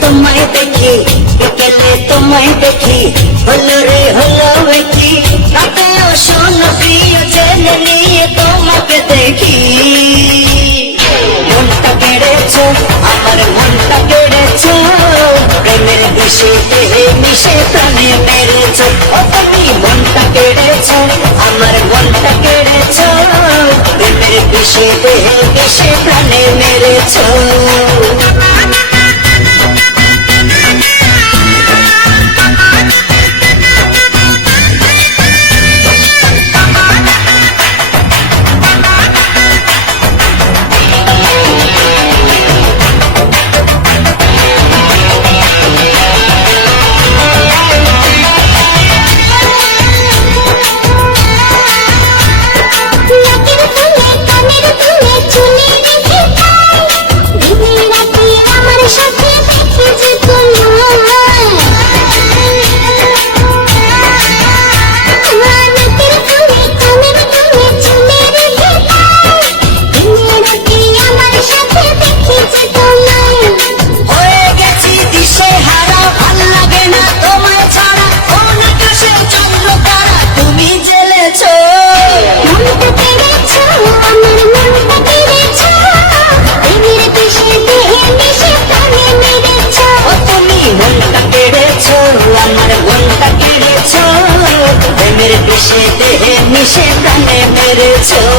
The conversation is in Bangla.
তোমায় দেখি, বিকেলে তোমায় দেখি, হলো রে হলো কি রাতেও শোনো প্রিয় জেনে নিয়ে তোমাকে দেখি। মনটা কেড়েছো, আমার মনটা কেড়েছো, প্রেমের বিষে দেহে মিশে প্রাণে মেরেছো। ও তুমি মনটা কেড়েছো, আমার মনটা কেড়েছো, প্রেমের বিষে দেহে মিশে প্রাণে মেরেছো। মিশে প্রাণে মেরেছো।